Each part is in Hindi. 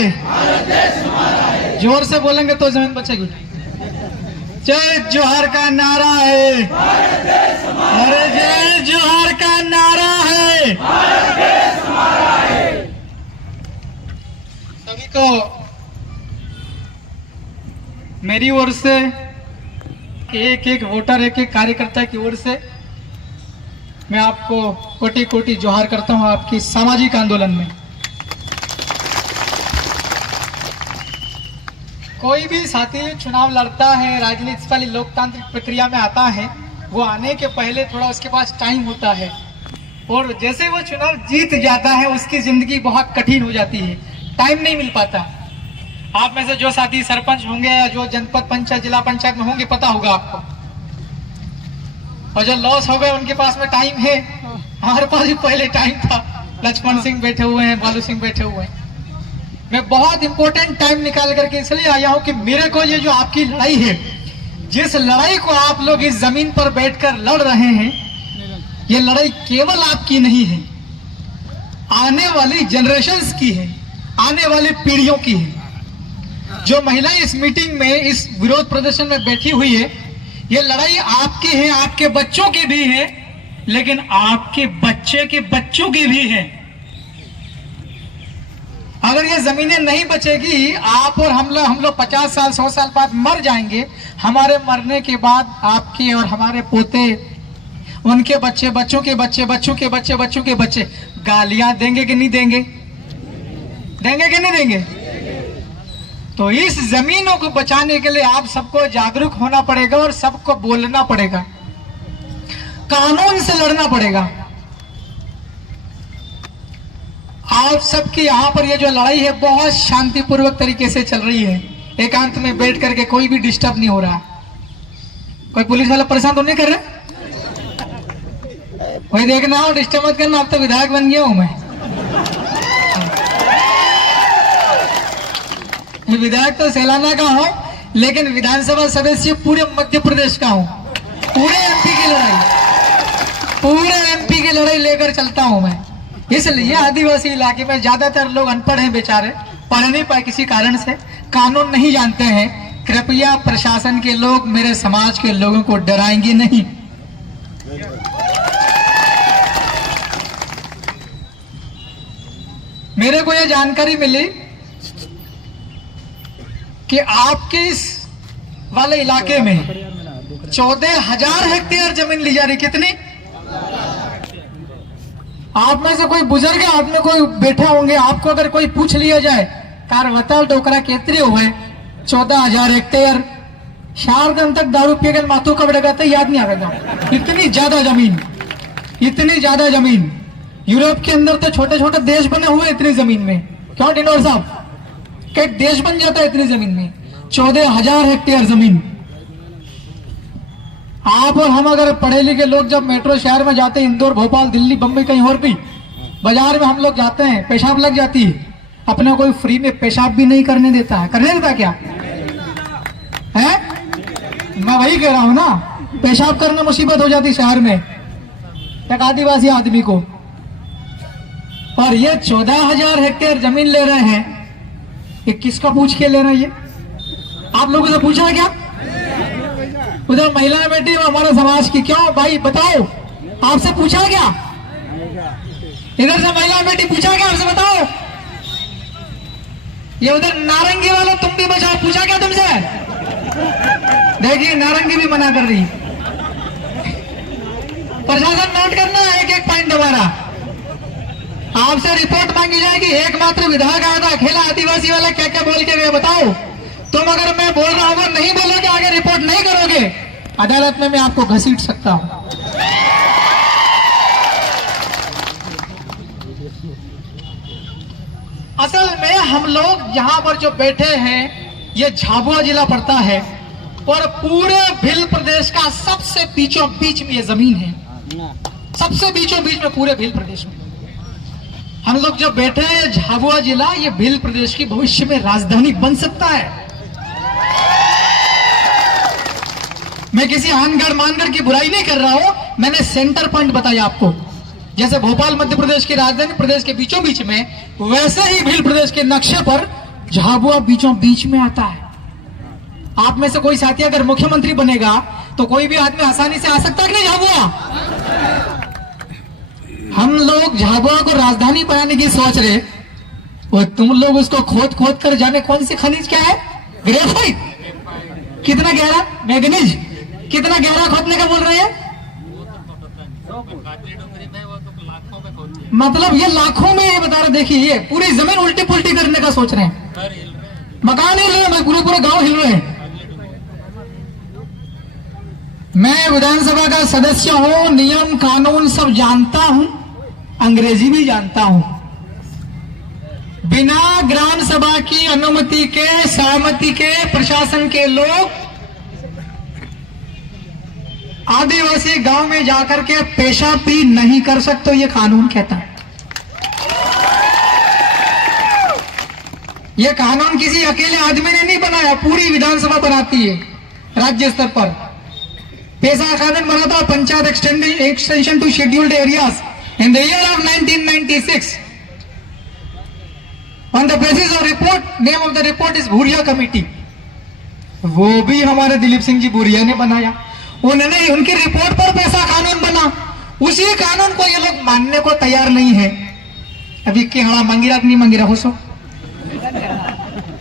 है। जोर से बोलेंगे तो जमीन बचेगी। जय जोहार का नारा है, अरे जय जोहार का नारा है। सभी को मेरी ओर से, एक एक वोटर, एक एक कार्यकर्ता की ओर से मैं आपको कोटि कोटि जोहार करता हूं आपकी सामाजिक आंदोलन में। कोई भी साथी चुनाव लड़ता है, राजनीति वाली लोकतांत्रिक प्रक्रिया में आता है, वो आने के पहले थोड़ा उसके पास टाइम होता है, और जैसे वो चुनाव जीत जाता है उसकी जिंदगी बहुत कठिन हो जाती है, टाइम नहीं मिल पाता। आप में से जो साथी सरपंच होंगे या जो जनपद पंचायत, जिला पंचायत में होंगे, पता होगा आपको, और जो लॉस हो गए उनके पास में टाइम है। हमारे पास भी पहले टाइम था। लक्ष्मण सिंह बैठे हुए हैं, बालू सिंह बैठे हुए हैं। मैं बहुत इंपॉर्टेंट टाइम निकाल करके इसलिए आया हूं कि मेरे को ये जो आपकी लड़ाई है, जिस लड़ाई को आप लोग इस जमीन पर बैठकर लड़ रहे हैं, ये लड़ाई केवल आपकी नहीं है, आने वाली जनरेशंस की है, आने वाली पीढ़ियों की है। जो महिलाएं इस मीटिंग में, इस विरोध प्रदर्शन में बैठी हुई है, ये लड़ाई आपकी है, आपके बच्चों की भी है, लेकिन आपके बच्चे के बच्चों की भी है। अगर ये जमीनें नहीं बचेगी, आप और हम लोग 50 साल 100 साल बाद मर जाएंगे। हमारे मरने के बाद आपके और हमारे पोते, उनके बच्चे, बच्चों के बच्चे, बच्चों के बच्चे, बच्चों के बच्चे गालियां देंगे कि नहीं देंगे? देंगे कि नहीं देंगे? तो इस जमीनों को बचाने के लिए आप सबको जागरूक होना पड़ेगा और सबको बोलना पड़ेगा, कानून से लड़ना पड़ेगा। आप सबकी यहाँ पर ये जो लड़ाई है बहुत शांतिपूर्वक तरीके से चल रही है। एकांत में बैठ करके कोई भी डिस्टर्ब नहीं हो रहा। कोई पुलिस वाला परेशान तो नहीं कर रहे? कोई देखना हो, डिस्टर्ब मत करना। अब तो विधायक बन गया हूं मैं। विधायक तो सैलाना का हूं, लेकिन विधानसभा सदस्य पूरे मध्य प्रदेश का हूं। पूरे एमपी की लड़ाई लेकर चलता हूं मैं। इसलिए आदिवासी इलाके में ज्यादातर लोग अनपढ़ हैं बेचारे, पढ़ नहीं पाए किसी कारण से, कानून नहीं जानते हैं। कृपया प्रशासन के लोग मेरे समाज के लोगों को डराएंगे नहीं। मेरे को यह जानकारी मिली कि आपके इस वाले इलाके में 14,000 हेक्टेयर जमीन ली जा रही। कितनी? आप में से कोई बुजुर्ग आदमी कोई बैठे होंगे, आपको अगर कोई पूछ लिया जाए कारवतल डोकरा केतरी हुए 14,000 हेक्टेयर, 4 दिन तक दारू पिएगा माथू कबड़ेगा तो याद नहीं आएगा। इतनी ज्यादा जमीन, इतनी ज्यादा जमीन। यूरोप के अंदर तो छोटे छोटे देश बने हुए इतनी जमीन में। क्यों डिनोर साहब? कि देश बन जाता है इतनी जमीन में। 14,000 हेक्टेयर जमीन। आप और हम अगर पढ़े लिखे लोग जब मेट्रो शहर में जाते हैं, इंदौर, भोपाल, दिल्ली, बम्बई, कहीं और भी बाजार में हम लोग जाते हैं, पेशाब लग जाती है, अपने कोई फ्री में पेशाब भी नहीं करने देता है। करने देता क्या है? मैं वही कह रहा हूं ना, पेशाब करना मुसीबत हो जाती शहर में एक आदिवासी आदमी को। और ये 14,000 हेक्टेयर जमीन ले रहे हैं, ये किसका पूछ के ले रहे हैं? ये आप लोगों से पूछा है क्या? उधर महिला बेटी हमारे समाज की, क्यों भाई बताओ, आपसे पूछा क्या? इधर से महिला बेटी पूछा क्या आपसे? बताओ। ये उधर नारंगी वाला तुम भी बचाओ, पूछा क्या तुमसे? देखिए नारंगी भी मना कर रही। प्रशासन नोट करना है एक एक पॉइंट दोबारा। आपसे रिपोर्ट मांगी जाएगी। एकमात्र विधायक आया था अकेला आदिवासी वाला, क्या क्या बोल के गए बताओ। तुम अगर मैं बोल रहा हूं नहीं बोलोगे, आगे रिपोर्ट नहीं करोगे, अदालत में मैं आपको घसीट सकता हूं। असल में हम लोग यहाँ पर जो बैठे हैं, ये झाबुआ जिला पड़ता है और पूरे भील प्रदेश का सबसे बीचों बीच में ये जमीन है। सबसे बीचों बीच में पूरे भील प्रदेश में हम लोग जो बैठे हैं, झाबुआ जिला ये भील प्रदेश की भविष्य में राजधानी बन सकता है। मैं किसी आनगढ़ मानगढ़ की बुराई नहीं कर रहा हूं, मैंने सेंटर पॉइंट बताया आपको। जैसे भोपाल मध्य प्रदेश की राजधानी प्रदेश के बीचों बीच में, वैसे ही भील प्रदेश के नक्शे पर झाबुआ बीचों बीच में आता है। आप में से कोई साथी अगर मुख्यमंत्री बनेगा तो कोई भी आदमी आसानी से आ सकता है कि नहीं झाबुआ? हम लोग झाबुआ को राजधानी बनाने की सोच रहे, और तुम लोग उसको खोद खोद कर जाने कौन सी खनिज क्या है, ग्रेफाइट। कितना गहरा, मैग्नीज कितना गहरा खोदने का बोल रहे हैं? मतलब ये लाखों में, ये बता रहे, देखिए ये पूरी जमीन उल्टी पुल्टी करने का सोच रहे हैं। मकान हिल रहे हैं, पूरे पूरे गांव हिल रहे हैं। मैं विधानसभा का सदस्य हूं, नियम कानून सब जानता हूं, अंग्रेजी भी जानता हूं। बिना ग्राम सभा की अनुमति के, सहमति के, प्रशासन के लोग आदिवासी गांव में जाकर के पेशाब भी नहीं कर सकते, ये कानून कहता है। ये कानून किसी अकेले आदमी ने नहीं बनाया, पूरी विधानसभा बनाती है राज्य स्तर पर। पेशा कानून बना था panchayat extension to scheduled areas in the year of 1996 on the basis of report. Name of the report is Bhuria committee. वो भी हमारे दिलीप सिंह जी भूरिया ने बनाया। उन्होंने, उनकी रिपोर्ट पर पैसा कानून बना। उसी कानून को ये लोग मानने को तैयार नहीं है। अभी के हाँ मंगिरा नहीं मंगिरा हो सो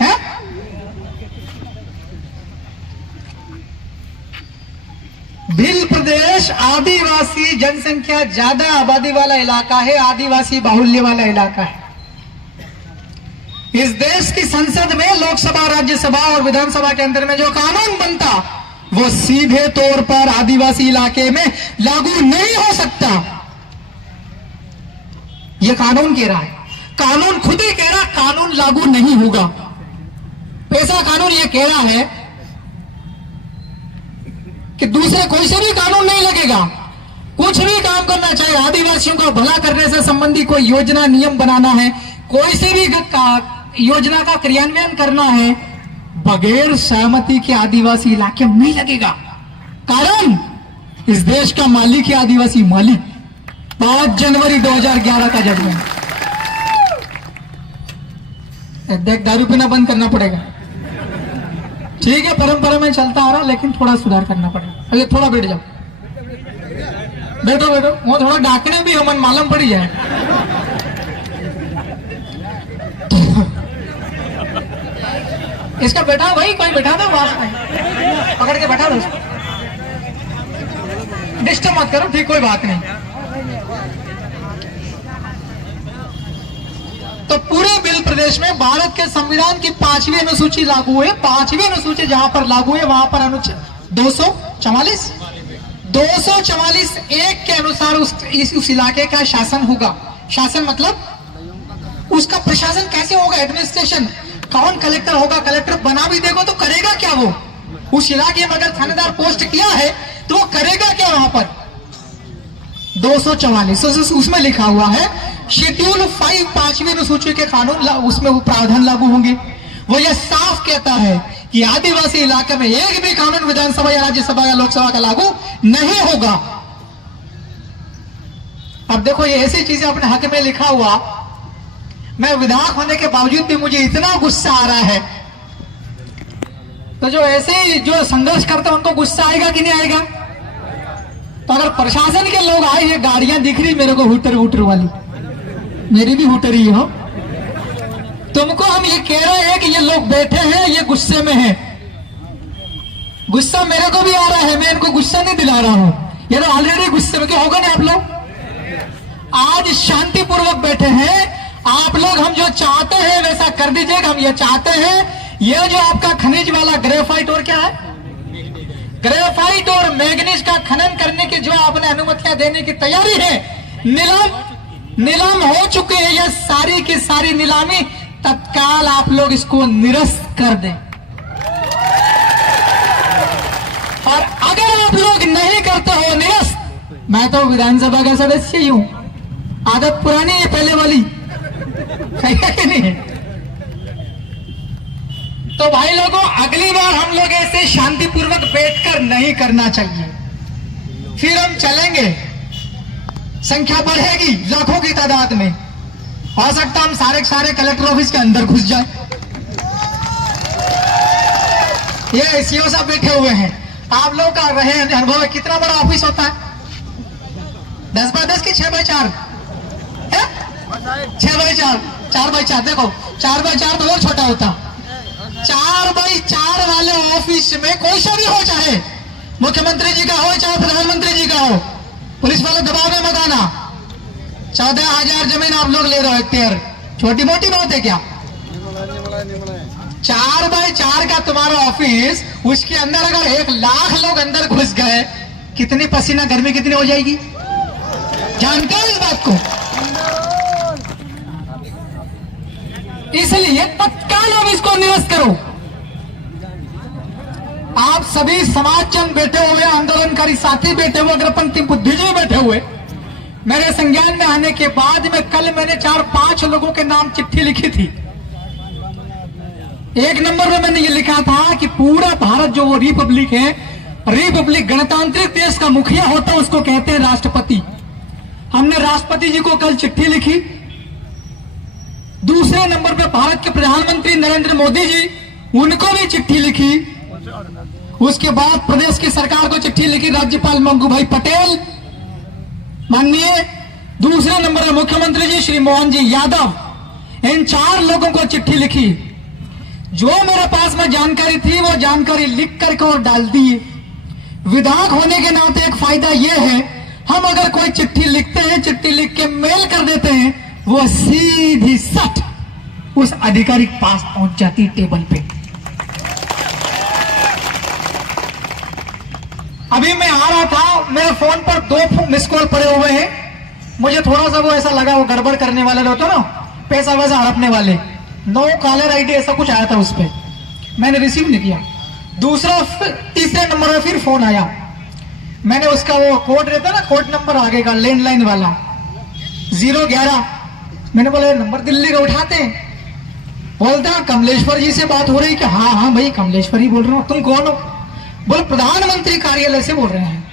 है? भिल प्रदेश आदिवासी जनसंख्या ज्यादा आबादी वाला इलाका है, आदिवासी बाहुल्य वाला इलाका है। इस देश की संसद में लोकसभा, राज्यसभा और विधानसभा के अंदर में जो कानून बनता वो सीधे तौर पर आदिवासी इलाके में लागू नहीं हो सकता। यह कानून कह रहा है, कानून खुद ही कह रहा कानून लागू नहीं होगा। पैसा कानून यह कह रहा है कि दूसरे कोई से भी कानून नहीं लगेगा। कुछ भी काम करना चाहे, आदिवासियों का भला करने से संबंधी कोई योजना, नियम बनाना है, कोई से भी योजना का क्रियान्वयन करना है, बगैर सहमति के आदिवासी इलाके में नहीं लगेगा। कारण इस देश का मालिक है आदिवासी मालिक। 5 जनवरी 2011 का जजमेंट। देख, दारू पीना बंद करना पड़ेगा। ठीक है, परंपरा में चलता आ रहा, लेकिन थोड़ा सुधार करना पड़ेगा। अरे थोड़ा बैठ जाओ, बैठो बैठो, वो थोड़ा डाकने भी हमन मालूम पड़ी जाए। इसका बैठा भाई, कोई बैठा दो, बात नहीं, पकड़ के बैठा दो, डिस्टर्ब मत करो, ठीक, कोई बात नहीं। तो पूरे बिल प्रदेश में भारत के संविधान की 5वीं अनुसूची लागू है। 5वीं अनुसूची जहां पर लागू है वहां पर अनुच्छेद 244 एक के अनुसार उस इलाके का शासन होगा। शासन मतलब उसका प्रशासन कैसे होगा, एडमिनिस्ट्रेशन। कौन कलेक्टर होगा, कलेक्टर बना भी देगा तो करेगा क्या वो? उस इलाके में अगर थानेदार पोस्ट किया है तो वो करेगा क्या वहां पर? 244 उसमें लिखा हुआ है शेड्यूल 5 5वीं अनुसूची के कानून, उसमें वो प्रावधान लागू होंगे। वो ये साफ कहता है कि आदिवासी इलाके में एक भी कानून विधानसभा या राज्यसभा या लोकसभा का लागू नहीं होगा। अब देखो, ये ऐसी चीजें अपने हक में लिखा हुआ, मैं विधायक होने के बावजूद भी मुझे इतना गुस्सा आ रहा है। तो जो ऐसे ही जो संघर्ष करते हैं उनको गुस्सा आएगा कि नहीं आएगा? तो अगर प्रशासन के लोग आए, ये गाड़ियां दिख रही मेरे को हुटर हुटर वाली, मेरी भी हुटर ही हो, तुमको हम ये कह रहे हैं कि ये लोग बैठे हैं, ये गुस्से में हैं। गुस्सा मेरे को भी आ रहा है, मैं इनको गुस्सा नहीं दिला रहा हूं, ये तो ऑलरेडी गुस्से में। क्या होगा ना आप लोग आज शांतिपूर्वक बैठे हैं, आप लोग हम जो चाहते हैं वैसा कर दीजिएगा। हम ये चाहते हैं, ये जो आपका खनिज वाला ग्रेफाइट और क्या है, ग्रेफाइट और मैग्नीज का खनन करने की जो आपने अनुमतियां देने की तैयारी है, नीलाम हो चुके हैं। ये सारी की सारी नीलामी तत्काल आप लोग इसको निरस्त कर दें। और अगर आप लोग नहीं करते हो निरस्त, मैं तो विधानसभा का सदस्य ही हूं, आदत पुरानी है पहले वाली, है कि नहीं? तो भाई लोगों, अगली बार हम लोग ऐसे शांतिपूर्वक बैठकर नहीं करना चाहिए। फिर हम चलेंगे, संख्या बढ़ेगी लाखों की तादाद में, हो सकता हम सारे कलेक्टर ऑफिस के अंदर घुस जाए। ये सीओ साहब बैठे हुए हैं। आप लोग का रहे अनुभव है, कितना बड़ा ऑफिस होता है? 10x10 की 6x4? 6x4, 4x4। देखो 4x4 तो और छोटा होता। 4x4 वाले ऑफिस में कोई सा भी हो, चाहे मुख्यमंत्री जी का हो चाहे प्रधानमंत्री जी का हो, पुलिस वाले दबाव में मत आना। 14,000 जमीन आप लोग ले रहे हो हेक्टेयर, छोटी मोटी बात है क्या? 4x4 का तुम्हारा ऑफिस, उसके अंदर अगर 1 लाख लोग अंदर घुस गए, कितनी पसीना गर्मी कितनी हो जाएगी? जानते हो इस बात को? इसलिए तत्काल अब इसको निरस्त करो। आप सभी समाजजन बैठे हुए, आंदोलनकारी साथी बैठे हुए, अग्रपंथी बुद्धिजीवी बैठे हुए, मेरे संज्ञान में आने के बाद में कल मैंने 4-5 लोगों के नाम चिट्ठी लिखी थी। 1 नंबर में मैंने ये लिखा था कि पूरा भारत जो वो रिपब्लिक है, रिपब्लिक गणतांत्रिक देश का मुखिया होता है, उसको कहते हैं राष्ट्रपति। हमने राष्ट्रपति जी को कल चिट्ठी लिखी। दूसरे नंबर पे भारत के प्रधानमंत्री नरेंद्र मोदी जी, उनको भी चिट्ठी लिखी। उसके बाद प्रदेश की सरकार को चिट्ठी लिखी, राज्यपाल मंगू भाई पटेल माननीय। दूसरे नंबर पर मुख्यमंत्री जी श्री मोहन जी यादव। इन 4 लोगों को चिट्ठी लिखी। जो मेरे पास में जानकारी थी वो जानकारी लिख करके और डाल दी। विधायक होने के नाते एक फायदा यह है, हम अगर कोई चिट्ठी लिखते हैं, चिट्ठी लिख के मेल कर देते हैं, वो सीधी सट उस अधिकारी के पास पहुंच जाती टेबल पे। अभी मैं आ रहा था, मेरे फोन पर 2 मिस कॉल पड़े हुए हैं। मुझे थोड़ा सा वो ऐसा लगा, वो गड़बड़ करने वाले होते ना, पैसा वैसा हड़पने वाले, नो कॉलर आईडी ऐसा कुछ आया था उस पर, मैंने रिसीव नहीं किया। तीसरे नंबर पर फिर फोन आया, मैंने उसका वो कोड रहता ना, कोड नंबर आगे का लैंडलाइन वाला 011, मैंने बोला नंबर दिल्ली का उठाते हैं। बोलता कमलेश्वर जी से बात हो रही? कि हाँ हाँ भाई कमलेश्वर ही बोल रहा हूँ। तुम कौन हो? बोल प्रधानमंत्री कार्यालय से बोल रहे हैं।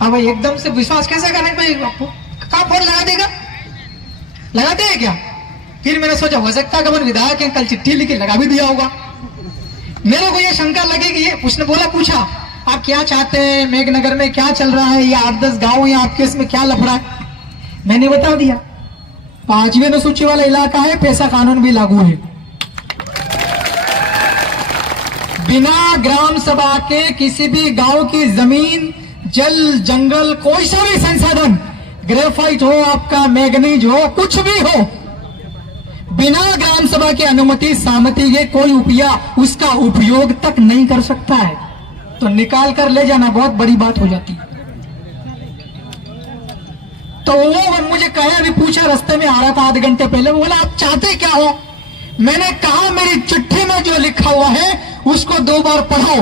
अब भाई एकदम से विश्वास कैसे करें भाई, कहाँ फोन लगा देगा? लगाते हैं क्या? फिर मैंने सोचा हो सकता है कि विधायक है, कल चिट्ठी लिखी लगा भी दिया होगा। मेरे को ये शंका लगेगी। उसने बोला, पूछा आप क्या चाहते हैं, मेघनगर में क्या चल रहा है, या 8-10 गांव या आपके इसमें क्या लफड़ा है? मैंने बता दिया 5वीं अनुसूची वाला इलाका है, पैसा कानून भी लागू है। बिना ग्राम सभा के किसी भी गांव की जमीन, जल, जंगल, कोई सा भी संसाधन, ग्रेफाइट हो, आपका मैग्नीज हो, कुछ भी हो, बिना ग्राम सभा की अनुमति, सहमति के कोई उसका उपयोग तक नहीं कर सकता है। तो निकाल कर ले जाना बहुत बड़ी बात हो जाती है। तो वो मुझे कहे, अभी पूछा, रास्ते में आ रहा था आधे घंटे पहले, वो बोला आप चाहते क्या हो? मैंने कहा मेरी चिट्ठी में जो लिखा हुआ है उसको 2 बार पढ़ो,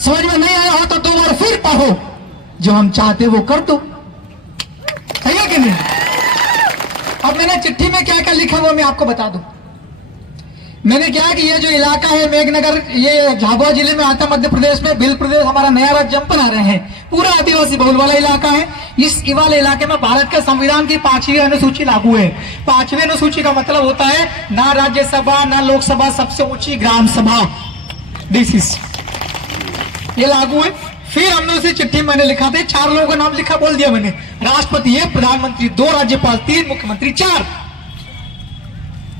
समझ में नहीं आया हो तो 2 बार फिर पढ़ो, जो हम चाहते वो कर दो। है कि नहीं? अब मैंने चिट्ठी में क्या क्या लिखा हुआ मैं आपको बता दूं। मैंने क्या कि ये जो इलाका है मेघनगर, ये झाबुआ जिले में आता है, मध्य प्रदेश में, भिल प्रदेश हमारा नया राज्य हम बना रहे हैं, पूरा आदिवासी बहुल वाला इलाका है। इस वाले इलाके में भारत के संविधान की 5वीं अनुसूची लागू है। 5वीं अनुसूची का मतलब होता है ना राज्यसभा ना लोकसभा, सबसे ऊंची ग्राम सभा, डिस ये लागू है। फिर हमने उसी चिट्ठी मैंने लिखा था, 4 लोगों का नाम लिखा, बोल दिया मैंने, राष्ट्रपति 1, प्रधानमंत्री 2, राज्यपाल 3, मुख्यमंत्री 4।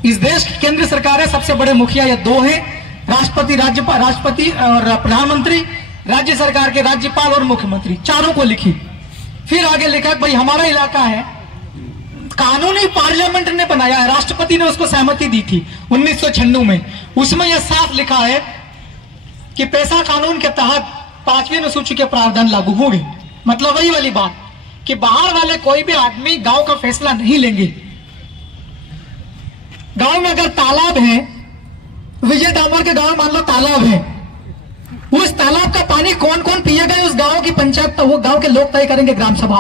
इस देश की केंद्र सरकार है, सबसे बड़े मुखिया ये 2 हैं, राष्ट्रपति, राज्यपाल, राष्ट्रपति और प्रधानमंत्री, राज्य सरकार के राज्यपाल और मुख्यमंत्री, 4 को लिखी। फिर आगे लिखा भाई हमारा इलाका है, कानूनी पार्लियामेंट ने बनाया है, राष्ट्रपति ने उसको सहमति दी थी 1996 में। उसमें यह साफ लिखा है कि पैसा कानून के तहत 5वीं अनुसूची के प्रावधान लागू होंगे। मतलब वही वाली बात कि बाहर वाले कोई भी आदमी गांव का फैसला नहीं लेंगे। गांव में अगर तालाब है, विजय दामोर के गांव मान लो तालाब है, उस तालाब का पानी कौन कौन पिएगा उस गांव की पंचायत, तो वो गांव के लोग तय करेंगे, ग्राम सभा।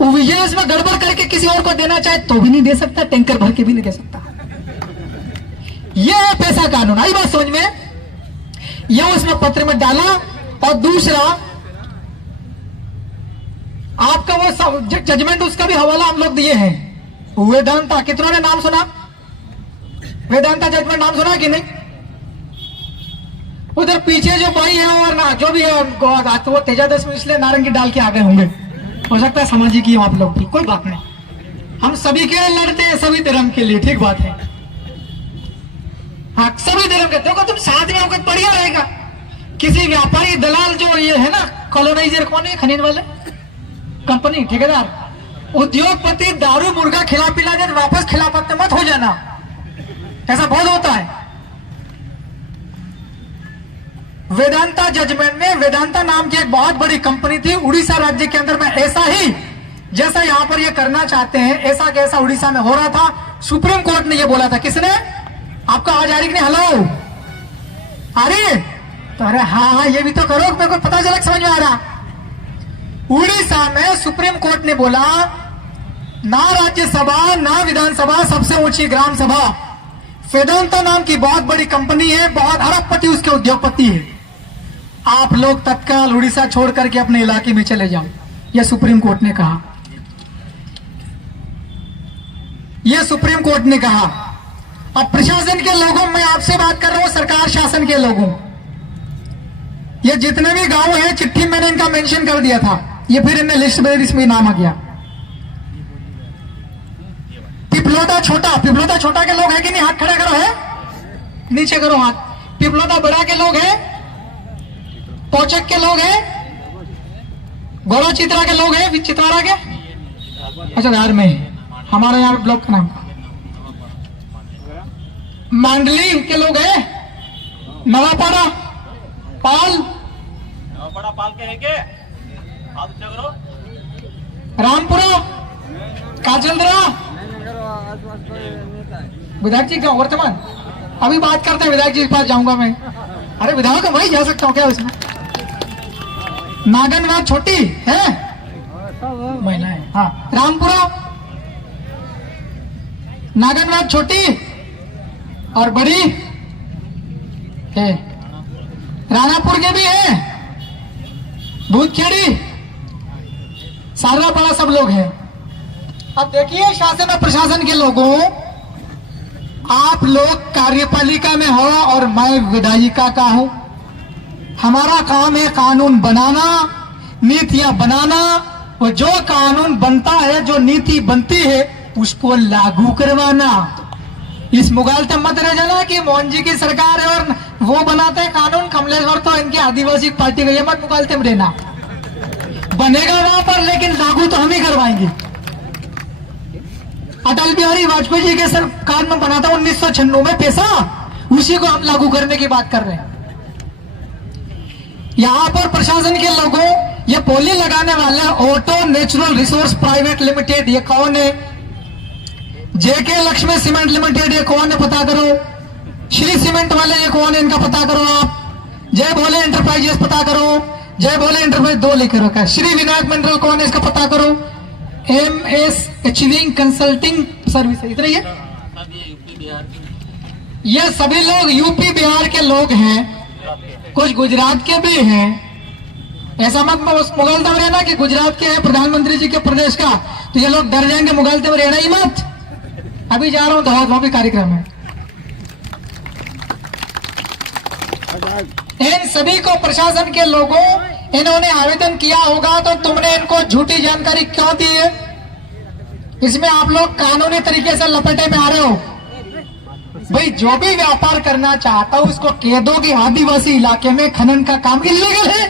वो विजय इसमें गड़बड़ करके किसी और को देना चाहे तो भी नहीं दे सकता, टैंकर भर के भी नहीं दे सकता। यह है पैसा कानून। आई बात समझ में? यह उसमें पत्र में डाला। और दूसरा आपका वो जजमेंट, उसका भी हवाला हम लोग दिए हैं। वेदांता, कितनों ने नाम सुना? वेदांता जजमेंट नाम सुना कि नहीं? उधर पीछे जो भाई है और ना जो भी है तो वो तेजादश में इसलिए नारंगी डाल के आ गए होंगे, हो सकता है सामाजिक ही आप लोग भी, कोई बात नहीं, हम सभी के लिए लड़ते हैं, सभी धर्म के लिए, ठीक बात है। हाँ, सभी धर्म के, देखो तुम साथ में होकर बढ़िया रहेगा। किसी व्यापारी दलाल जो ये है ना कॉलोनाइजर, कौन है खनिज वाले कंपनी ठेकेदार, उद्योगपति दारू मुर्गा खिला पिला दे वापस खिलाफत मत हो जाना, ऐसा बहुत होता है। वेदांता जजमेंट में वेदांता नाम की एक बहुत बड़ी कंपनी थी उड़ीसा राज्य के अंदर में, ऐसा ही जैसा यहां पर ये करना चाहते हैं ऐसा कैसा उड़ीसा में हो रहा था। सुप्रीम कोर्ट ने ये बोला था, किसने? आपका आवाज आ रही कि नहीं? हेलो आ रही? तो अरे हाँ ये भी तो करो, मेरे को पता चला, समझ में आ रहा। उड़ीसा में सुप्रीम कोर्ट ने बोला ना राज्यसभा ना विधानसभा, सबसे ऊंची ग्राम सभा वेदांता नाम की बहुत बड़ी कंपनी है, बहुत अरबपति उसके उद्योगपति है, आप लोग तत्काल उड़ीसा छोड़ करके अपने इलाके में चले जाओ, यह सुप्रीम कोर्ट ने कहा। यह सुप्रीम कोर्ट ने कहा। अब प्रशासन के लोगों, मैं आपसे बात कर रहा हूं, सरकार शासन के लोगों, ये जितने भी गांव हैं चिट्ठी मैंने इनका मेंशन कर दिया था, ये फिर इनने लिस्ट में इसमें नाम आ गया। पिपलोदा छोटा के लोग है कि नहीं? हाथ खड़ा करो, है नीचे करो हाथ। पिपलोदा बड़ा के लोग हैं, पौचक के लोग हैं, गौरव चित्रा के लोग हैं, चितवाड़ा के, अच्छा बिहार में हमारे यहाँ ब्लॉक का नाम मांडली के लोग हैं, नवापाड़ा पाल के है के रामपुरा काजलदरा विधायक जी का वर्तमान अभी बात करते हैं, विधायक जी के पास जाऊंगा मैं। अरे विधायक वही जा सकता हूँ क्या उसमें? नागनवाद छोटी है महिला है, हाँ रामपुरा नागनवाद छोटी और बड़ी है, रानापुर के भी है, भूतखेड़ी सारवापाड़ा सब लोग हैं। अब देखिए शासन और प्रशासन के लोगों, आप लोग कार्यपालिका में हो और मैं विधायिका का हूं, हमारा काम है कानून बनाना, नीतियां बनाना, और जो कानून बनता है, जो नीति बनती है उसको लागू करवाना। इस मुगालते मत रह जाना कि मोहन जी की सरकार है और वो बनाते हैं कानून, कमलेश्वर तो इनकी आदिवासी पार्टी का, ये मत मुगालते में रहना। बनेगा वहां पर लेकिन लागू तो हम ही करवाएंगे। अटल बिहारी वाजपेयी जी के सरकार में बना था 1996 में पैसा, उसी को हम लागू करने की बात कर रहे हैं। यहां पर प्रशासन के लोगों, ये बोली लगाने वाले auto natural resource private limited, ये कौन है? जेके लक्ष्मी सीमेंट लिमिटेड, ये कौन है पता करो। श्री सीमेंट वाले ये कौन है, इनका पता करो आप। जय भोले एंटरप्राइजेस पता करो, जय भोले एंटरप्राइज 2 लिखे रखा है। श्री विनायक मिनरल कौन है, इसका पता करो। MS अचीविंग कंसल्टिंग सर्विस, इतना ही है। ये सभी लोग यूपी बिहार के लोग हैं, कुछ गुजरात के भी हैं। ऐसा मत मुगलते में रहना कि गुजरात के हैं प्रधानमंत्री जी के प्रदेश का, तो ये लोग डर जाएंगे, मुगलते में रहना ही मत। अभी जा रहा हूं दावत, वहां भी कार्यक्रम है। इन सभी को प्रशासन के लोगों, इन्होंने आवेदन किया होगा तो तुमने इनको झूठी जानकारी क्यों दी है? इसमें आप लोग कानूनी तरीके से लपेटे में आ रहे हो। भाई जो भी व्यापार करना चाहता हूं उसको कह दो कि आदिवासी इलाके में खनन का काम इलीगल है,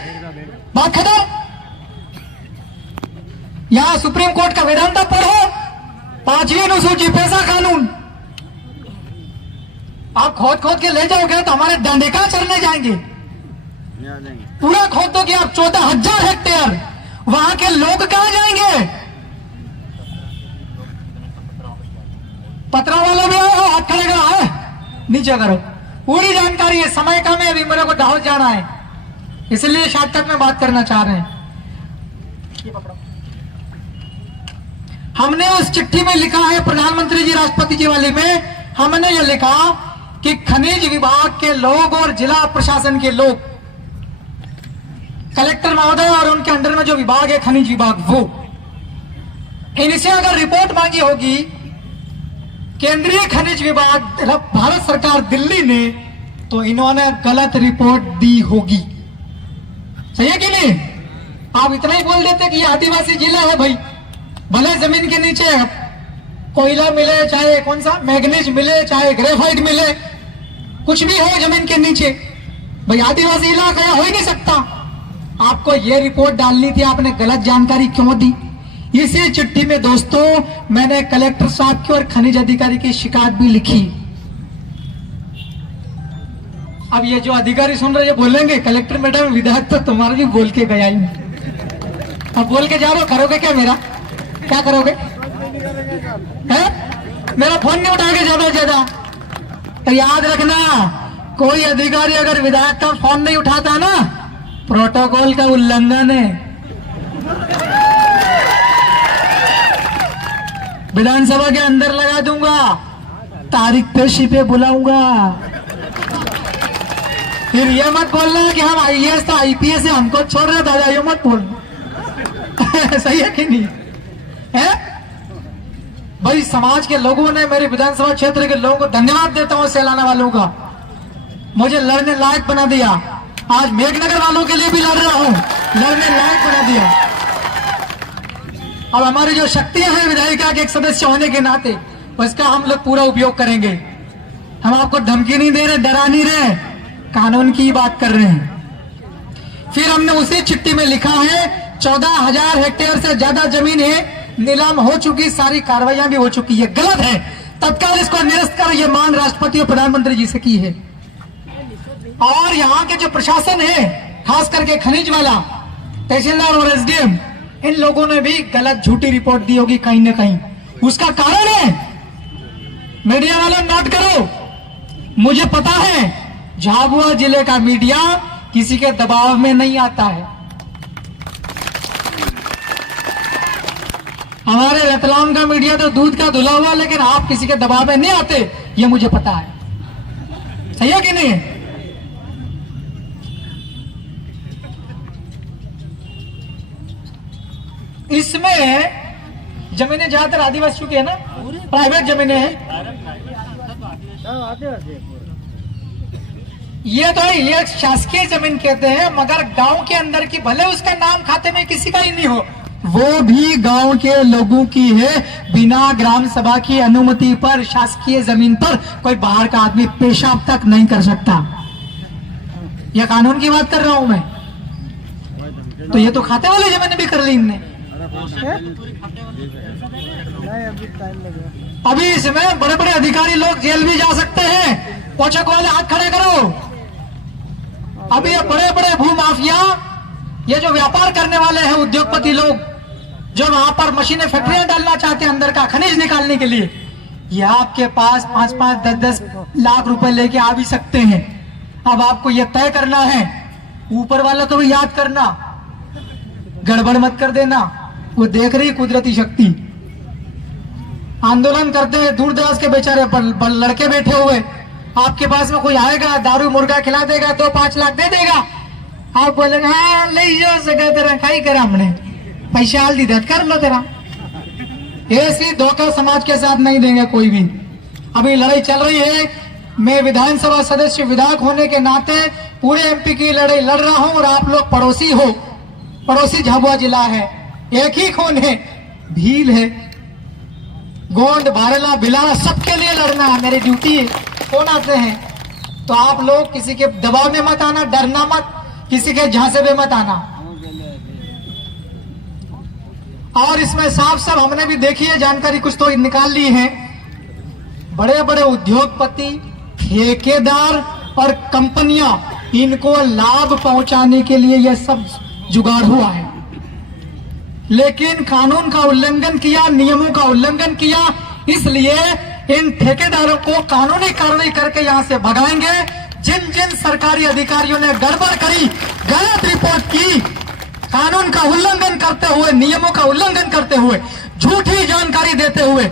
बात खत्म। यहां सुप्रीम कोर्ट का वेदांता पढ़ो, 5वीं अनुसूची पैसा कानून। आप खोद के ले जाओगे तो हमारे डंडे कहां चलने जाएंगे? पूरा खोद दो कि आप 14,000 हेक्टेयर, वहां के लोग कहां जाएंगे? पत्रा वाले भी आओ, हाथ खड़े करो, है नीचे करो। पूरी जानकारी है, समय कम है, अभी मेरे को दाहोद जाना है, इसलिए शॉर्टकट में बात करना चाह रहे हैं। हमने उस चिट्ठी में लिखा है, प्रधानमंत्री जी राष्ट्रपति जी वाली में हमने ये लिखा कि खनिज विभाग के लोग और जिला प्रशासन के लोग, कलेक्टर महोदय और उनके अंडर में जो विभाग है खनिज विभाग, वो इनसे अगर रिपोर्ट मांगी होगी केंद्रीय खनिज विभाग भारत सरकार दिल्ली ने, तो इन्होंने गलत रिपोर्ट दी होगी। सही है कि नहीं? आप इतना ही बोल देते कि ये आदिवासी जिला है भाई, भले जमीन के नीचे कोयला मिले, चाहे कौन सा मैग्नीज मिले, चाहे ग्रेफाइट मिले, कुछ भी हो जमीन के नीचे, भाई आदिवासी इलाका हो ही नहीं सकता। आपको ये रिपोर्ट डालनी थी, आपने गलत जानकारी क्यों दी? इसी चिट्ठी में दोस्तों मैंने कलेक्टर साहब की और खनिज अधिकारी की शिकायत भी लिखी। अब ये जो अधिकारी सुन रहे हैं बोलेंगे कलेक्टर मैडम विधायक तो तुम्हारा भी बोल के गया ही। अब बोल के जा रहे हो, करोगे क्या? मेरा क्या करोगे? है? मेरा फोन नहीं उठाओगे ज्यादा से ज्यादा? तो याद रखना, कोई अधिकारी अगर विधायक का फोन नहीं उठाता ना, प्रोटोकॉल का उल्लंघन है। विधानसभा के अंदर लगा दूंगा, तारीख पेशी पे बुलाऊंगा। फिर ये मत बोलना कि हम आईएएस तो आईपीएस है, हमको छोड़ रहे दादा, ये मत बोलना। सही है कि नहीं? है भाई, समाज के लोगों ने, मेरे विधानसभा क्षेत्र के लोगों को धन्यवाद देता हूं, सेलाना वालों का, मुझे लड़ने लायक बना दिया। आज मेघनगर वालों के लिए भी लड़ रहा हूं, लड़ने लायक बना दिया। अब हमारी जो शक्तियां हैं विधायिका के एक सदस्य होने के नाते, उसका हम लोग पूरा उपयोग करेंगे। हम आपको धमकी नहीं दे रहे, डरा नहीं रहे, कानून की बात कर रहे हैं। फिर हमने उसी चिट्ठी में लिखा है 14,000 हेक्टेयर से ज्यादा जमीन है, नीलाम हो चुकी, सारी कार्रवाइयां भी हो चुकी है। गलत है, तत्काल इसको निरस्त कर, ये मांग राष्ट्रपति और प्रधानमंत्री जी से की है। और यहाँ के जो प्रशासन है, खास करके खनिज वाला, तहसीलदार और एसडीएम, इन लोगों ने भी गलत झूठी रिपोर्ट दी होगी कहीं ना कहीं। उसका कारण है, मीडिया वाले नोट करो, मुझे पता है झाबुआ जिले का मीडिया किसी के दबाव में नहीं आता है। हमारे रतलाम का मीडिया तो दूध का धुला हुआ, लेकिन आप किसी के दबाव में नहीं आते, ये मुझे पता है। सही है कि नहीं? इसमें जमीनें ज्यादातर आदिवासियों की है ना, प्राइवेट जमीनें हैं। ये शासकीय जमीन कहते हैं, मगर गांव के अंदर की, भले उसका नाम खाते में किसी का ही नहीं हो, वो भी गांव के लोगों की है। बिना ग्राम सभा की अनुमति पर शासकीय जमीन पर कोई बाहर का आदमी पेशाब तक नहीं कर सकता। यह कानून की बात कर रहा हूं मैं। तो ये तो खाते वाले जमीन भी कर ली इनने। अभी इसमें बड़े बड़े अधिकारी लोग जेल भी जा सकते हैं। पोछक वाले हाथ खड़े करो। अभी ये बड़े बड़े भूमाफिया, ये जो व्यापार करने वाले हैं उद्योगपति लोग, जो वहां पर मशीनें, फैक्ट्रियां डालना चाहते हैं अंदर का खनिज निकालने के लिए, ये आपके पास 5-5, 10-10 लाख रुपए लेके आ भी सकते हैं। अब आपको ये तय करना है, ऊपर वालों को भी याद करना, गड़बड़ मत कर देना। वो देख रही कुदरती शक्ति। आंदोलन करते हुए दूर दराज के बेचारे लड़के बैठे हुए, आपके पास में कोई आएगा, दारू मुर्गा खिला देगा, 2-5 लाख दे देगा, आप बोलेंगे हाँ ले जाओ सगा तेरा खाई करा, हमने पैसा हाल दी दे कर लो तेरा। ऐसी धोखा समाज के साथ नहीं देंगे कोई भी। अभी लड़ाई चल रही है, मैं विधानसभा सदस्य विधायक होने के नाते पूरे एमपी की लड़ाई लड़ रहा हूं, और आप लोग पड़ोसी हो, पड़ोसी झाबुआ जिला है, एक ही खून है, भील है, गोंड, भारेला, भिलाना, सबके लिए लड़ना है, मेरी ड्यूटी है। कौन आते हैं तो आप लोग किसी के दबाव में मत आना, डरना मत, किसी के झांसे में मत आना। और इसमें साफ साफ हमने भी देखी है जानकारी, कुछ तो निकाल ली है। बड़े बड़े उद्योगपति, ठेकेदार और कंपनियां, इनको लाभ पहुंचाने के लिए यह सब जुगाड़ हुआ है, लेकिन कानून का उल्लंघन किया, नियमों का उल्लंघन किया। इसलिए इन ठेकेदारों को कानूनी कार्रवाई करके यहां से भगाएंगे। जिन जिन सरकारी अधिकारियों ने गड़बड़ करी, गलत रिपोर्ट की, कानून का उल्लंघन करते हुए, नियमों का उल्लंघन करते हुए, झूठी जानकारी देते हुए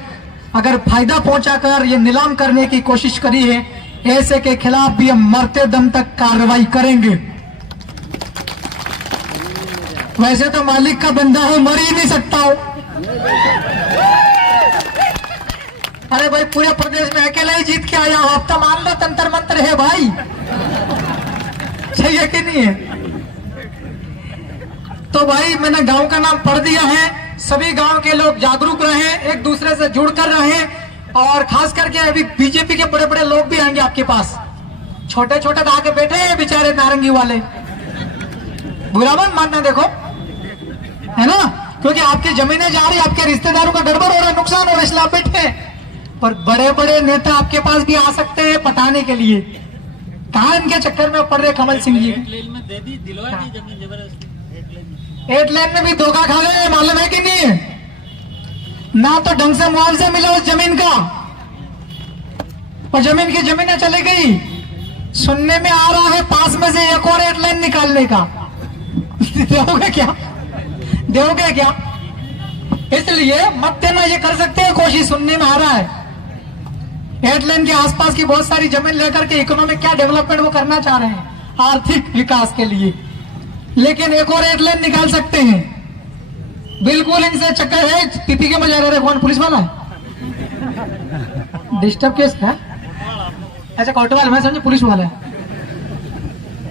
अगर फायदा पहुंचाकर ये नीलाम करने की कोशिश करी है, ऐसे के खिलाफ भी हम मरते दम तक कार्रवाई करेंगे। वैसे तो मालिक का बंदा हूं, मर ही नहीं सकता हूं, अरे भाई पूरे प्रदेश में अकेला ही जीत के आया हो, अब तो मान लो तंत्र मंत्र है भाई। सही है कि नहीं है? तो भाई मैंने गांव का नाम पढ़ दिया है, सभी गांव के लोग जागरूक रहे, एक दूसरे से जुड़कर रहे, और खास करके अभी बीजेपी के बड़े बड़े लोग भी आएंगे आपके पास। छोटे छोटे तो आके बैठे हैं बेचारे नारंगी वाले, बुरा मत मानना, देखो है ना, क्योंकि आपकी जमीनें जा रही, आपके रिश्तेदारों का गड़बड़ हो रहा है, नुकसान हो रहा है, इसलिए आप बैठे हैं। पर बड़े बड़े नेता आपके पास भी आ सकते हैं पटाने के लिए। कहा इनके चक्कर में पड़ रहे कमल सिंह जी। 8 लेन में भी धोखा खा गए, मालूम है कि नहीं? ना तो ढंग से मुआवजा मिला उस जमीन का, और जमीन की जमीनें चली गई। सुनने में आ रहा है पास में से एक और 8 लेन निकालने का। दोगे क्या? दोगे क्या? इसलिए मत देना, ये कर सकते हैं कोशिश, सुनने में आ रहा है 8 लेन के आसपास की बहुत सारी जमीन लेकर के इकोनॉमिक क्या डेवलपमेंट वो करना चाह रहे हैं, आर्थिक विकास के लिए। लेकिन एक और 8 लेन निकाल सकते हैं, बिल्कुल इनसे चक्कर है। पीपी के मजा रहे, कौन पुलिस वाला है? डिस्टर्ब केस है, अच्छा कोर्टवाल, मैं समझे पुलिस वाला है।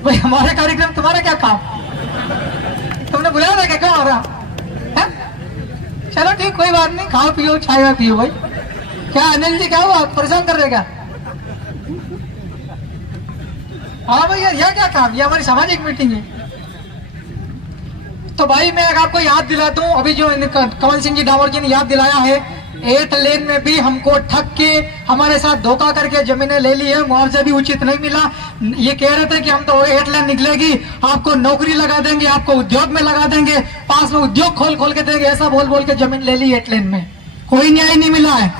भाई हमारे कार्यक्रम तुम्हारा क्या काम, तुमने बुलाया था क्या? क्या हो रहा है? चलो ठीक, कोई बात नहीं, खाओ पियो, चाय पियो भाई। क्या अनिल जी क्या हुआ, परेशान कर रहे क्या? हाँ भैया, यह क्या काम, ये हमारी सामाजिक मीटिंग है। तो भाई मैं आपको याद दिलाता हूँ, अभी जो कमल सिंह जी डामोर जी ने याद दिलाया है, 8 लेन में भी हमको ठग के, हमारे साथ धोखा करके जमीनें ले ली है, मुआवजा भी उचित नहीं मिला। ये कह रहे थे कि हम तो 8 लेन निकलेगी, आपको नौकरी लगा देंगे, आपको उद्योग में लगा देंगे, पास में उद्योग खोल खोल के देंगे, ऐसा बोल बोल के जमीन ले ली 8 लेन में। कोई न्याय नहीं मिला है,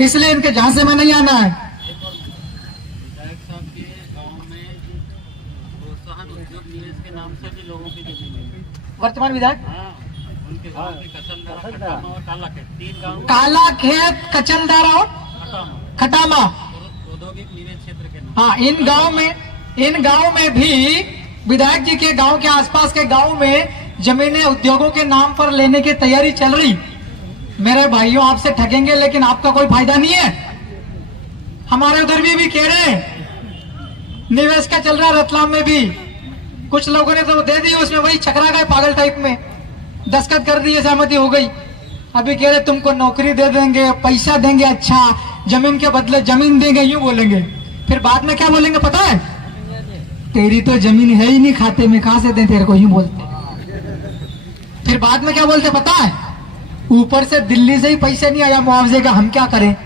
इसलिए इनके झांसे में नहीं आना है। वर्तमान विधायक काला खेत, कचलदारा और खटामा, औद्योगिक निवेश क्षेत्र के नाम। हाँ, इन गांव में भी विधायक जी के गांव के आसपास के गांव में जमीनें उद्योगों के नाम पर लेने की तैयारी चल रही। मेरे भाइयों, आपसे ठगेंगे लेकिन आपका कोई फायदा नहीं है। हमारे उधर भी कह रहे हैं, निवेश का चल रहा है रतलाम में भी, कुछ लोगों ने तो दे दी, उसमें वही चकरा गए पागल टाइप में, दस्तखत कर दिए, सहमति हो गई। अभी कह रहे तुमको नौकरी दे देंगे, पैसा देंगे, अच्छा जमीन के बदले जमीन देंगे, यूं बोलेंगे। फिर बाद में क्या बोलेंगे पता है? तेरी तो जमीन है ही नहीं खाते में, कहां से दें तेरे को, यूं बोलते। फिर बाद में क्या बोलते पता है? ऊपर से दिल्ली से ही पैसे नहीं आया मुआवजे का, हम क्या करें,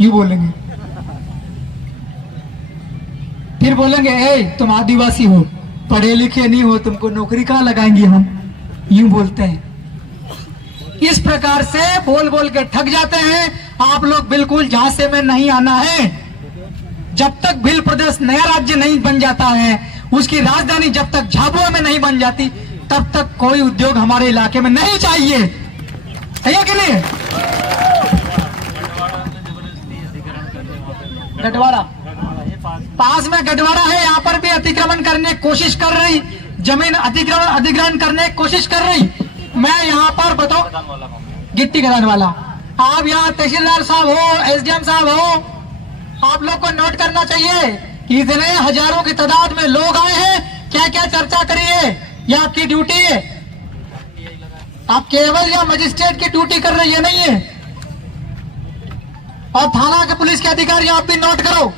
यूं बोलेंगे। फिर बोलेंगे ए तुम आदिवासी हो, पढ़े लिखे नहीं हो, तुमको नौकरी कहां लगाएंगे हम, यूं बोलते हैं। इस प्रकार से बोल बोल के ठग जाते हैं। आप लोग बिल्कुल झांसे में नहीं आना है। जब तक भिल प्रदेश नया राज्य नहीं बन जाता है, उसकी राजधानी जब तक झाबुआ में नहीं बन जाती, तब तक कोई उद्योग हमारे इलाके में नहीं चाहिए, है कि नहीं? गढ़वाड़ा पास में गढ़वाड़ा है, यहाँ पर भी अतिक्रमण करने की कोशिश कर रही, जमीन अधिग्रहण करने की कोशिश कर रही। मैं यहाँ पर बताओ, गिट्टी खदान वाला, आप यहाँ तहसीलदार साहब हो, एसडीएम साहब हो, आप लोग को नोट करना चाहिए कि इतने हजारों की तादाद में लोग आए हैं, क्या क्या चर्चा करिए, ये आपकी ड्यूटी है। आप केवल या मजिस्ट्रेट की ड्यूटी कर रही है नहीं है। और थाना के पुलिस के अधिकारी आप भी नोट करो,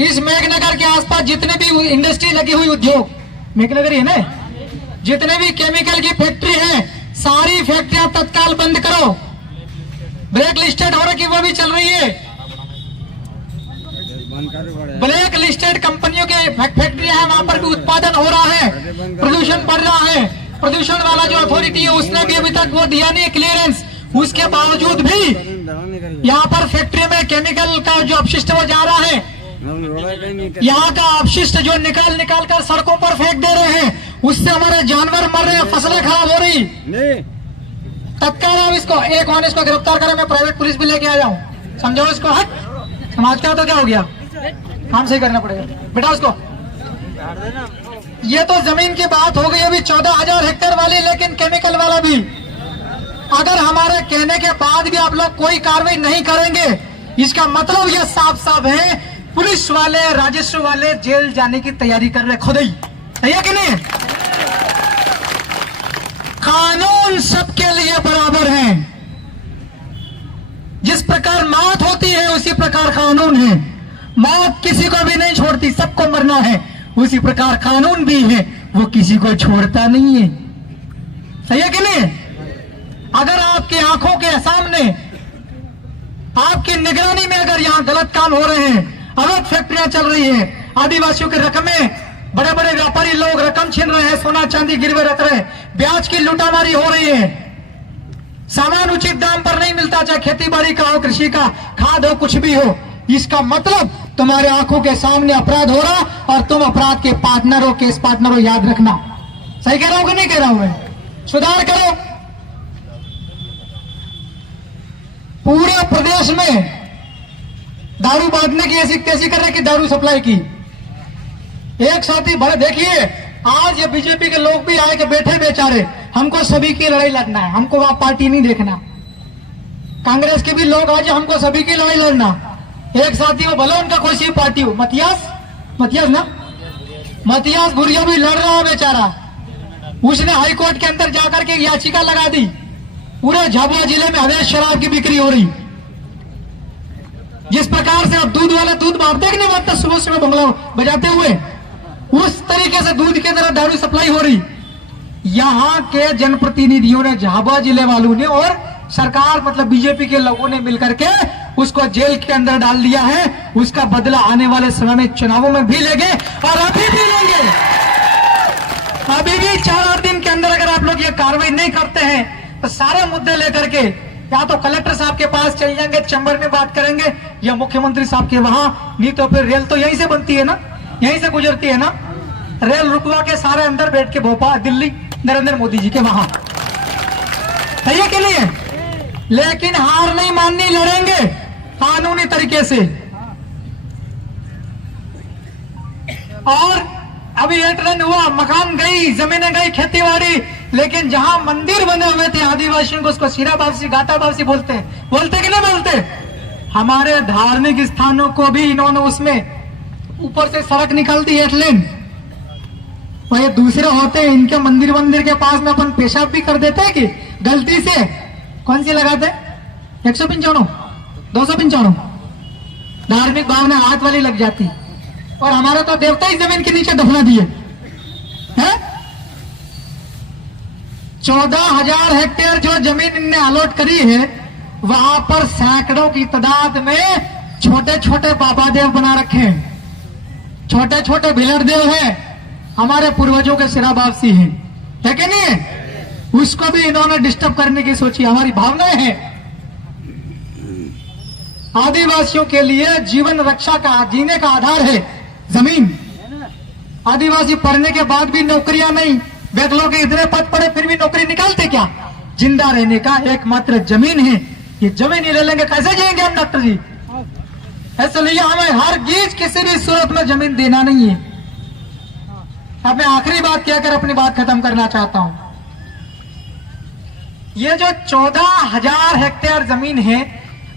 इस मेघनगर के आसपास जितने भी इंडस्ट्री लगी हुई, उद्योग मेघनगर है ना, जितने भी केमिकल की फैक्ट्री है, सारी फैक्ट्रियां तत्काल बंद करो। ब्लैक लिस्टेड हो रखी वो भी चल रही है, ब्लैक लिस्टेड कंपनियों के फैक्ट्रियां हैं, वहां पर भी उत्पादन हो रहा है, प्रदूषण बढ़ रहा है। प्रदूषण वाला जो अथॉरिटी है उसने भी अभी तक वो दिया नहीं क्लियरेंस, उसके बावजूद भी यहाँ पर फैक्ट्री में केमिकल का जो अपशिष्ट वो जा रहा है, यहाँ का अपशिष्ट जो निकाल कर सड़कों पर फेंक दे रहे हैं, उससे हमारे जानवर मर रहे हैं, फसलें खराब हो रही। तत्काल आप इसको इसको गिरफ्तार करें, मैं प्राइवेट पुलिस भी लेके आ जाऊं, समझो इसको। हट, समाज का तो क्या हो गया, काम सही करना पड़ेगा बेटा उसको। ये तो जमीन की बात हो गई अभी 14,000 हेक्टेयर वाली, लेकिन केमिकल वाला भी, अगर हमारे कहने के बाद भी आप लोग कोई कार्रवाई नहीं करेंगे इसका मतलब यह साफ साफ है, पुलिस वाले राजस्व वाले जेल जाने की तैयारी कर रहे खुद ही, सही है कि नहीं? कानून सबके लिए बराबर है। जिस प्रकार मौत होती है उसी प्रकार कानून है। मौत किसी को भी नहीं छोड़ती, सबको मरना है। उसी प्रकार कानून भी है, वो किसी को छोड़ता नहीं है, सही है कि नहीं? अगर आपकी आंखों के सामने, आपकी निगरानी में अगर यहाँ गलत काम हो रहे हैं, अवैध फैक्ट्रियां चल रही है, आदिवासियों की रकमें, बड़े बड़े व्यापारी लोग रकम छीन रहे हैं, सोना चांदी गिरवे रख रहे हैं, ब्याज की लुटामारी हो रही है, सामान उचित दाम पर नहीं मिलता, चाहे खेती बाड़ी का हो, कृषि का, खाद हो, कुछ भी हो, इसका मतलब तुम्हारे आंखों के सामने अपराध हो रहा और तुम अपराध के पार्टनर हो, केस पार्टनर हो, याद रखना। सही कह रहा हूं कि नहीं कह रहा हूं मैं? सुधार करो। पूरे प्रदेश में दारू बांटने की ऐसी तैसी कर रहे कि दारू सप्लाई की। एक साथी बड़े देखिए, आज ये बीजेपी के लोग भी आए के बैठे बेचारे, हमको सभी की लड़ाई लड़ना है, हमको वहां पार्टी नहीं देखना। कांग्रेस के भी लोग आज हमको सभी की लड़ाई लड़ना। एक साथी वो भले उनका कोई सी पार्टी हो, मतियास ना, मतियास भुरिया भी लड़ रहा है बेचारा। उसने हाई कोर्ट के अंदर जाकर के याचिका लगा दी, पूरे झाबुआ जिले में अवैध शराब की बिक्री हो रही। जिस प्रकार से अब दूध वाले दूध बांटते कि नहीं बांटते, सुबह सुबह बंगला बजाते हुए, उस तरीके से दूध के तरह दारू सप्लाई हो रही। यहाँ के जनप्रतिनिधियों ने, झाबुआ जिले वालों ने और सरकार मतलब बीजेपी के लोगों ने मिलकर के उसको जेल के अंदर डाल दिया है। उसका बदला आने वाले समय में चुनावों में भी लेंगे और अभी भी लेंगे। अभी भी 4-8 दिन के अंदर अगर आप लोग ये कार्रवाई नहीं करते हैं तो सारे मुद्दे लेकर के या तो कलेक्टर साहब के पास चल जाएंगे, चैम्बर में बात करेंगे, या मुख्यमंत्री साहब के वहां, नहीं तो फिर रेल तो यहीं से बनती है ना, यहीं से गुजरती है ना, रेल रुकवा के सारे अंदर बैठ के भोपाल, दिल्ली, नरेंद्र मोदी जी के वहां, सही है के लिए। लेकिन हार नहीं माननी, लड़ेंगे कानूनी तरीके से। और अभी ये ट्रेंड हुआ, मकान गई, जमीनें गई, खेतीबाड़ी, लेकिन जहां मंदिर बने हुए थे आदिवासियों को, उसको सिरा वापसी, गाता वापसी बोलते हैं, बोलते कि नहीं बोलते? हमारे धार्मिक स्थानों को भी इन्होंने उसमें ऊपर से सड़क निकाल दी, 8 लेन। और ये दूसरे होते हैं, इनके मंदिर के पास में अपन पेशाब भी कर देते हैं कि गलती से, कौन सी लगाते? 195, 295, धार्मिक भावना हाथ वाली लग जाती। और हमारे तो देवता ही जमीन के नीचे दफना दिए हैं। 14,000 हेक्टेयर जो जमीन इनने अलॉट करी है, वहां पर सैकड़ों की तादाद में छोटे छोटे बाबा देव बना रखे हैं, छोटे छोटे भिलड़ देव है, हमारे पूर्वजों के सिराबासी है कि नहीं? उसको भी इन्होंने डिस्टर्ब करने की सोची। हमारी भावनाएं हैं, आदिवासियों के लिए जीवन रक्षा का, जीने का आधार है जमीन। आदिवासी पढ़ने के बाद भी नौकरियां नहीं, बैकलॉग के इतने पद पड़े फिर भी नौकरी निकालते क्या? जिंदा रहने का एकमात्र जमीन है, ये जमीन ही ले लेंगे, कैसे जिएंगे हम डॉक्टर जी? इसलिए हमें हर चीज किसी भी सूरत में जमीन देना नहीं है। अब मैं आखिरी बात कहकर अपनी बात खत्म करना चाहता हूं। ये जो 14,000 हेक्टेयर जमीन है,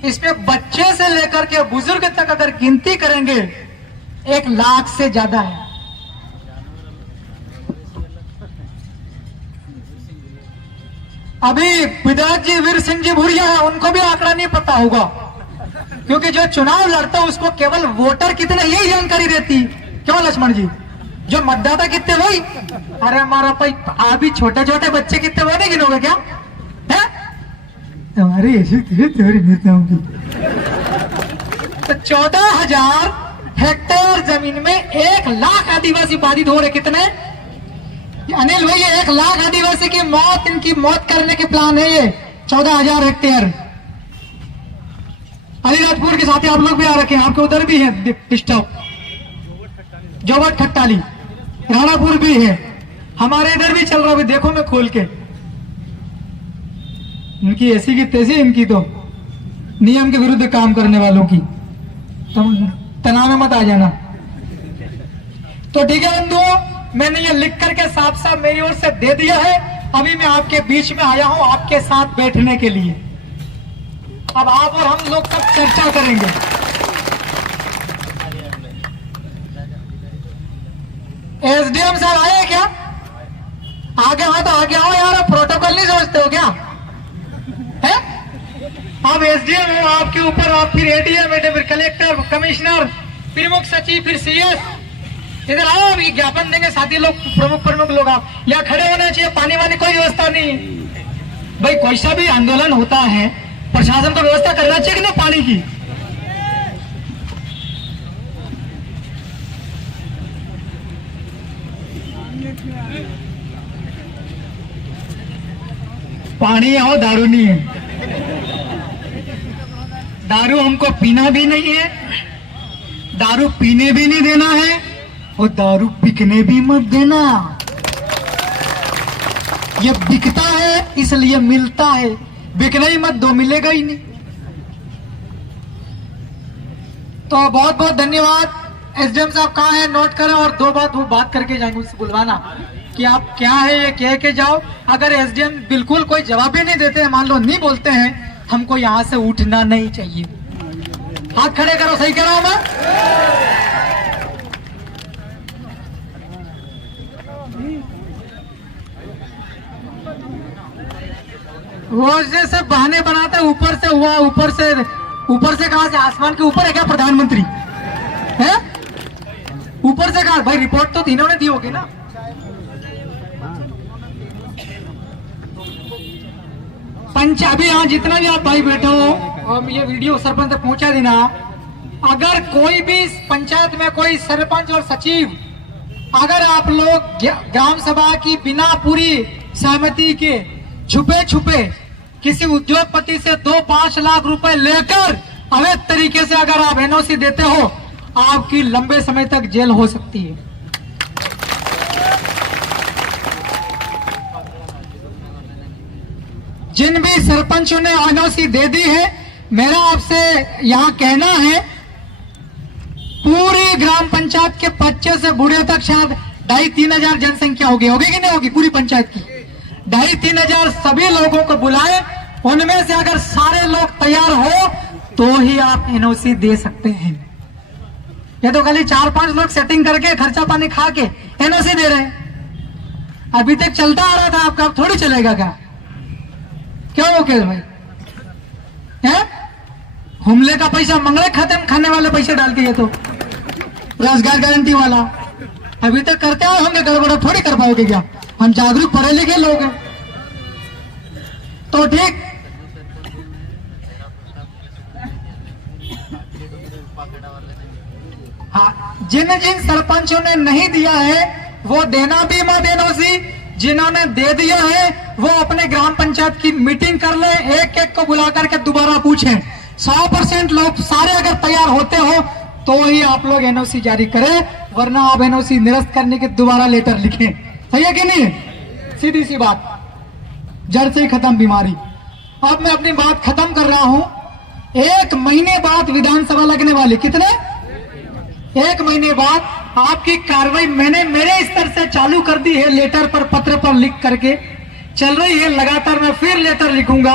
इसमें बच्चे से लेकर के बुजुर्ग तक अगर गिनती करेंगे 1 लाख से ज्यादा है। अभी विधायक जी वीर सिंह जी भूरिया है, उनको भी आंकड़ा नहीं पता होगा, क्योंकि जो चुनाव लड़ता है उसको केवल वोटर कितने यही जानकारी रहती। क्यों लक्ष्मण जी? जो मतदाता कितने वही। अरे हमारा भाई अभी छोटे छोटे बच्चे कितने वो नहीं गिनोगे क्या? है तुम्हारी ऐसी तेरी नेताओं की। तो 14,000 हेक्टेयर जमीन में 1 लाख आदिवासी बाधित हो रहे। कितने? अनिल भाई, 1 लाख आदिवासी की मौत, इनकी मौत करने के प्लान है ये 14,000 हेक्टेयर। अलीराजपुर के साथ आप लोग भी आ रखे हैं, आपके उधर भी है डिस्टर्ब, जोवट खट्टाली, राणापुर भी है, हमारे इधर भी चल रहा है, देखो मैं खोल के। इनकी ऐसी की तैसी, इनकी तो नियम के विरुद्ध काम करने वालों की, तुम तनाव में मत आ जाना। तो ठीक है बंधुओं, मैंने ये लिख करके साफ साफ मेरी ओर से दे दिया है। अभी मैं आपके बीच में आया हूं आपके साथ बैठने के लिए, अब आप और हम लोग सब चर्चा करेंगे। एसडीएम साहब आए क्या? आगे आओ तो आगे आओ यार, प्रोटोकॉल नहीं समझते हो क्या है? आप एसडीएम हो, आपके ऊपर आप फिर एडीएम है, फिर कलेक्टर, कमिश्नर, प्रमुख सचिव, फिर सीएस। इधर आओ, अभी ज्ञापन देंगे साथी लोग, प्रमुख लोग। आप यहाँ खड़े होना चाहिए, पानी वानी कोई व्यवस्था नहीं। भाई कोई सा भी आंदोलन होता है, प्रशासन को व्यवस्था करना चाहिए कि नहीं पानी की? पानी हो, दारू नहीं है। दारू हमको पीना भी नहीं है, दारू पीने भी नहीं देना है, और दारू बिकने भी मत देना। ये बिकता है इसलिए मिलता है, बिकना ही मत दो, मिलेगा ही नहीं। तो बहुत बहुत धन्यवाद। एसडीएम साहब कहाँ है, नोट करें, और दो बात वो बात करके जाएंगे, उससे बुलवाना कि आप क्या है ये कह के जाओ। अगर एसडीएम बिल्कुल कोई जवाब ही नहीं देते हैं, मान लो नहीं बोलते हैं, हमको यहाँ से उठना नहीं चाहिए। हाथ खड़े करो, सही कह रहा हूं मैं? वो जैसे बहाने बनाते, ऊपर से हुआ, ऊपर से कहां से? आसमान के ऊपर है क्या प्रधानमंत्री है? ऊपर से कहा? भाई रिपोर्ट तो तीनों ने दी होगी ना। पंचाबी यहाँ जितना भी आप भाई बैठे हो, और ये वीडियो सरपंच तक पहुंचा देना। अगर कोई भी पंचायत में कोई सरपंच और सचिव, अगर आप लोग ग्राम सभा की बिना पूरी सहमति के छुपे छुपे किसी उद्योगपति से 2-5 लाख रुपए लेकर अवैध तरीके से अगर आप एनओसी देते हो, आपकी लंबे समय तक जेल हो सकती है। जिन भी सरपंचों ने एनओसी दे दी है, मेरा आपसे यहां कहना है, पूरी ग्राम पंचायत के बच्चे से बूढ़े तक शायद 2,500-3 हजार जनसंख्या होगी कि नहीं होगी पूरी पंचायत की? 2,500-3 हजार सभी लोगों को बुलाए, उनमें से अगर सारे लोग तैयार हो तो ही आप एनओसी दे सकते हैं। ये तो खाली 4-5 लोग सेटिंग करके खर्चा पानी खा के एनओसी दे रहे हैं। अभी तक चलता आ रहा था आपका, अब थोड़ी चलेगा क्या? क्यों मुकेश भाई है? हमले का पैसा मंगले खाते में खाने वाले पैसे डाल के, ये तो रोजगार गारंटी वाला अभी तक करते हो, होंगे गड़बड़ थोड़ी कर पाओगे क्या? हम जागरूक पढ़े लिखे लोग हैं। तो ठीक, हाँ, जिन जिन सरपंचों ने नहीं दिया है वो देना भी मत एनओसी, जिन्होंने दे दिया है वो अपने ग्राम पंचायत की मीटिंग कर ले, एक एक को बुला करके दोबारा पूछें। 100% लोग सारे अगर तैयार होते हो तो ही आप लोग एनओसी जारी करें, वरना आप एनओसी निरस्त करने के दोबारा लेटर लिखें। सही है कि नहीं? सीधी सी बात, जड़ से ही खत्म बीमारी। अब मैं अपनी बात खत्म कर रहा हूं। 1 महीने बाद विधानसभा लगने वाली, कितने? 1 महीने बाद आपकी कार्रवाई मैंने मेरे स्तर से चालू कर दी है, लेटर पर, पत्र पर लिख करके चल रही है लगातार। मैं फिर लेटर लिखूंगा,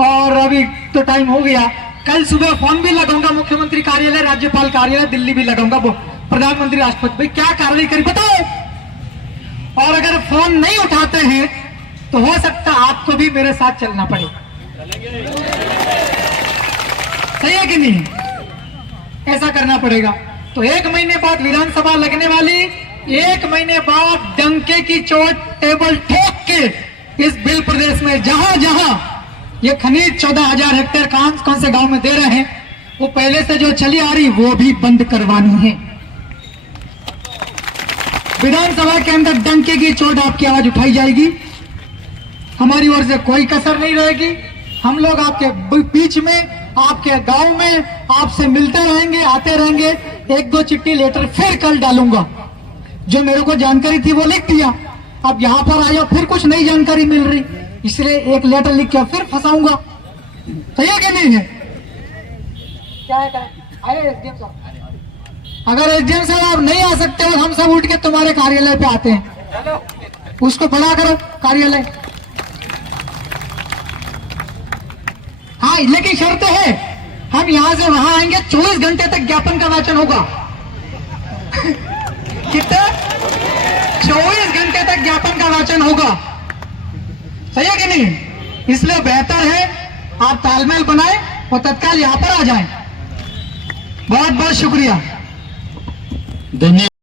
और अभी तो टाइम हो गया। कल सुबह फोन भी लगाऊंगा मुख्यमंत्री कार्यालय, राज्यपाल कार्यालय दिल्ली भी लगाऊंगा, प्रधानमंत्री, राष्ट्रपति, भाई क्या कार्रवाई करी बताओ। और अगर फोन नहीं उठाते हैं तो हो सकता है आपको भी मेरे साथ चलना पड़े। सही है कि नहीं? ऐसा करना पड़ेगा। तो 1 महीने बाद विधानसभा लगने वाली, 1 महीने बाद डंके की चोट टेबल ठोक के इस बिल प्रदेश में जहां जहां ये खनिज 14,000 हेक्टेयर कौन से गांव में दे रहे हैं, वो पहले से जो चली आ रही वो भी बंद करवानी है। विधानसभा के अंदर डंके की चोट आपकी आवाज उठाई जाएगी, हमारी ओर से कोई कसर नहीं रहेगी। हम लोग आपके बीच में, आपके गांव में आपसे मिलते रहेंगे, आते रहेंगे। 1-2 चिट्ठी लेटर फिर कल डालूंगा, जो मेरे को जानकारी थी वो लिख दिया। अब यहाँ पर आया फिर कुछ नई जानकारी मिल रही, इसलिए एक लेटर लिख के फिर फंसाऊंगा। सही है कि नहीं है? क्या है? आए एसडीएम साहब? अगर एसडीएम साहब आप नहीं आ सकते हो, हम सब उठ के तुम्हारे कार्यालय पे आते हैं। उसको बड़ा करो कार्यालय। हाँ हाँ, लेकिन शर्त है, हम यहाँ से वहां आएंगे, 24 घंटे तक ज्ञापन का वाचन होगा। कितना? 24 घंटे तक ज्ञापन का वाचन होगा। सही है कि नहीं? इसलिए बेहतर है आप तालमेल बनाएं और तत्काल यहाँ पर आ जाएं। बहुत बहुत शुक्रिया। धन्यवाद।